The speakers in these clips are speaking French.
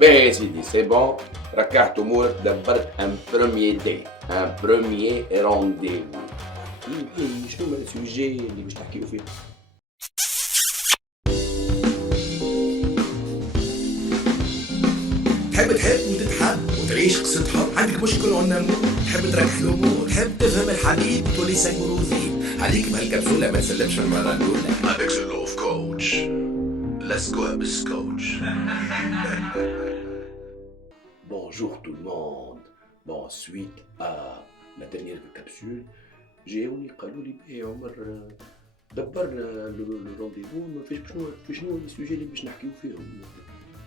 Ben Sidi, c'est bon. ركعت امورك دبرت ان بروميير ديت ان بروميير رونديفو. ايه شنو هما السوجي اللي باش نحكيو فيه؟ تحب وتتحب وتعيش قصة حب. عندك مشكل ونمو، تحب تركح الأمور، تحب تفهم الحبيب تولي سنقولو ذيب. عليك بهالكبسولة ما تسلمش في المرة الأولى. Avec the love coach. Let's go have a scotch. Bonjour tout le monde. Bon, suite à la dernière capsule, جاوني قالوا لي بيه عمر دبرنا le rendez-vous ما فيش شنو les sujets اللي باش نحكيو فيهم.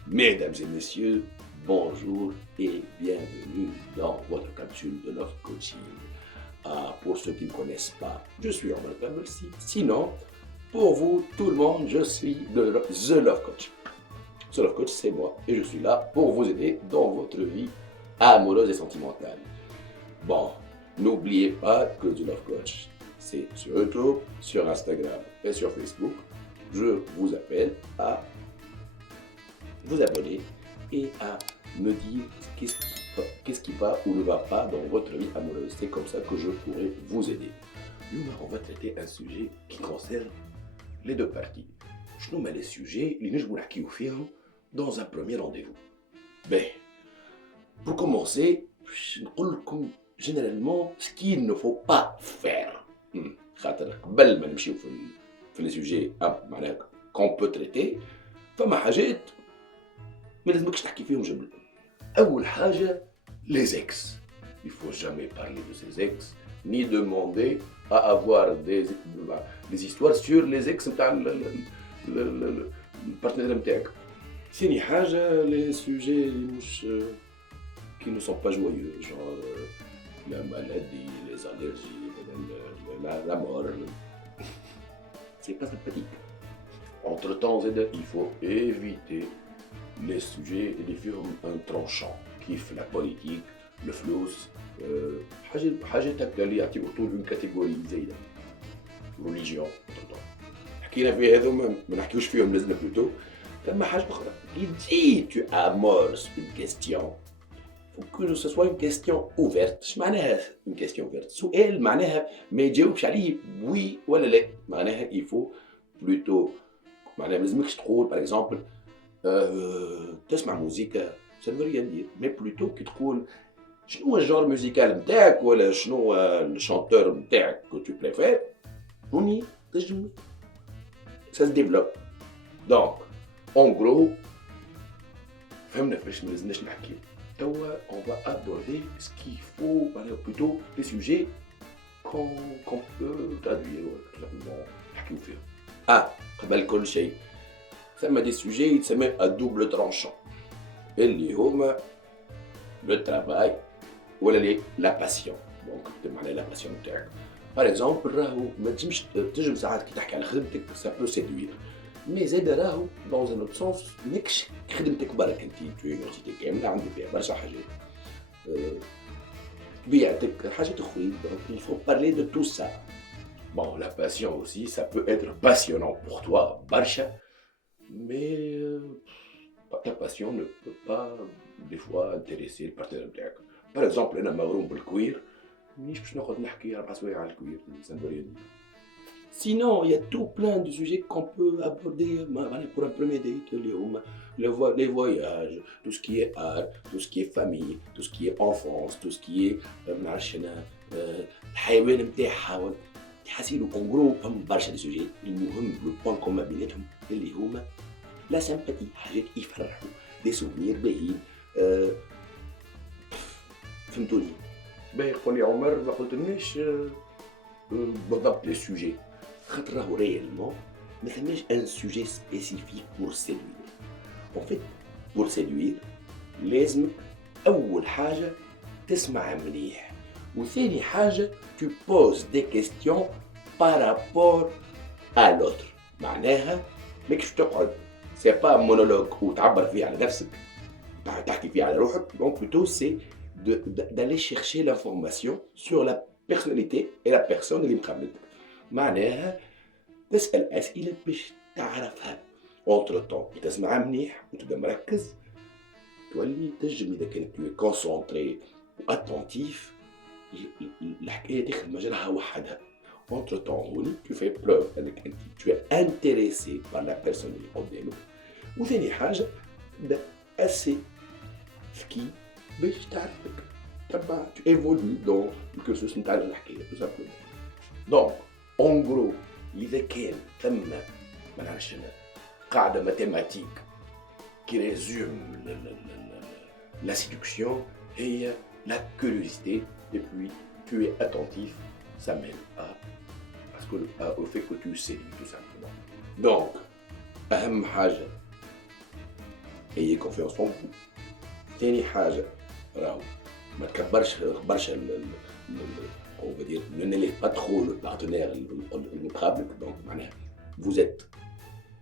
Mesdames et messieurs, bonjour et bienvenue dans votre capsule de Love Coaching. Pour ceux qui ne connaissent pas, je suis Omar Kamelsi. Sinon, pour vous, tout le monde, je suis The Love Coach. The Love Coach, c'est moi et je suis là pour vous aider dans votre vie amoureuse et sentimentale. Bon, n'oubliez pas que The Love Coach, c'est sur YouTube, sur Instagram et sur Facebook. Je vous appelle à vous abonner et à me dire qu'est-ce qui va ou ne va pas dans votre vie amoureuse. C'est comme ça que je pourrai vous aider. Nous, on va traiter un sujet qui concerne les deux parties. Je nomme les sujets اللي نجمو نحكيو فيهم dans un premier rendez-vous. Ben, pour commencer, je نقول لكم généralement ce qu'il ne faut pas faire. خاطر قبل ما نمشيو في les sujets معناها qu'on peut traiter فما حاجات ما لازمكش تحكي فيهم جملة. أول حاجة les ex. Il faut jamais parler de ses ex ni demander à avoir des histoires sur les ex نتاع البارتنير نتاعك. ثاني حاجة les sujets اللي مش qui ne sont pas joyeux, genre la maladie, les allergies, la mort. C'est pas sympathique. Entre-temps, il faut éviter les sujets et les films tranchants, kiff la politique, le flous, حاجات هكا اللي يعطيو طول une catégorie زايدة. religion, entre-temps. حكينا في هذوما ما نحكيوش فيهم لازمنا بلوتو. ثما حاجة أخرى. Si tu amorces une question, faut que ce soit une question ouverte. اش معناها une question ouverte؟ سؤال معناها ما يجاوبش عليه oui ولا لا. معناها il faut plutôt معناها ما لازمكش تقول par exemple تسمع موسيقى ça ne veut rien dire mais plutôt كي تقول شنو هو الجور ميوزيكال نتاعك ولا شنو هو الشانتور نتاعك que tu préfères هوني تنجم ça se développe. Donc en gros فهمنا فاش ما لازمناش نحكيو. توا on va aborder ce qu'il faut plutôt les sujets qu'on peut traduire tout simplement نحكيو فيهم. قبل كل شيء ثم دي سوجي يتسمى الدوبل ترونشون اللي هما لو ترافاي ولا لي لا باسيون. دونك تكتب على لا باسيون نتاعك. باغ اكزومبل راهو ما تنجم ساعات كي تحكي على خدمتك سا بو سيدوير مي زاد راهو دون ان اوت سونس ماكش خدمتك برك انت تو يونيفرسيتي كامله عندك فيها برشا حاجات بيعتك حاجات اخرين. دونك il faut parler de tout ça. Bon, la passion aussi, ça peut être passionnant pour toi, برشا. Mais ta passion ne peut pas des fois intéresser le partenaire نتاعك. Par exemple, أنا مغروم بالكوير، مانيش باش نقعد نحكي 4 سوايع على الكوير، ça ne veut rien dire. Sinon, il y a tout plein de sujets qu'on peut aborder pour un premier date, les voyages, tout ce qui est art, tout ce qui est famille, tout ce qui est enfance, tout ce qui est معرفش أنا الحيوان نتاعها. تحسيلو en gros فما برشا دي سوجي. المهم لو بوان كومون بيناتهم اللي هما لا سامباتي، حاجات يفرحوا، دي سوفنير باهيين. فهمتوني؟ باهي يقول لي عمر ما قلتلناش بالضبط لي سوجي. خاطر راهو ريالمون ما ثماش ان سوجي سبيسيفيك بور سيدوير. اون فيت بور سيدوير لازمك أول حاجة تسمع مليح، وثاني حاجة tu poses des questions par rapport à l'autre. معناها ماكش تقعد سي با مونولوج وتعبر فيه على نفسك تحكي فيه على روحك. donc plutôt c'est d'aller chercher l'information sur la personnalité et la personne اللي مقابلتك. معناها تسأل أسئلة باش تعرفها. entre temps تسمع مليح وتبدا مركز تولي تنجم اذا كان tu es concentré واتونتيف الحكايه تاخذ مجالها وحدها. entre temps هوني tu fais preuve انك انت tu es intéressé par la personne اللي قدامك. وثاني حاجه تبدا اسي ذكي باش تعرفك تبع tu évolues dans الكورسوس نتاع الحكايه tout simplement. donc en gros اذا كان ثم ما نعرفش انا قاعده ماتيماتيك qui résume la séduction et la curiosité, et puis tu es attentif, ça mène au fait que tu séduis tout simplement. Donc, أهم حاجة ayez confiance en vous. ثاني حاجة راهو ما تكبرش on va dire ne n'élève pas trop le partenaire المقابلك. donc معناها vous êtes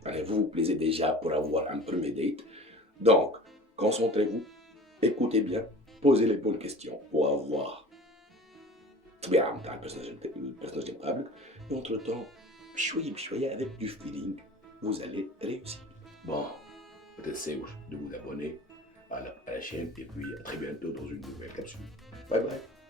vous vous plaisez déjà pour avoir un premier date. Donc, concentrez-vous, écoutez bien, posez les bonnes questions pour avoir le personnage improbable. Et entre-temps, choyez avec du feeling, vous allez réussir. Bon, essayez de vous abonner à la chaîne et puis à très bientôt dans une nouvelle capsule. Bye bye.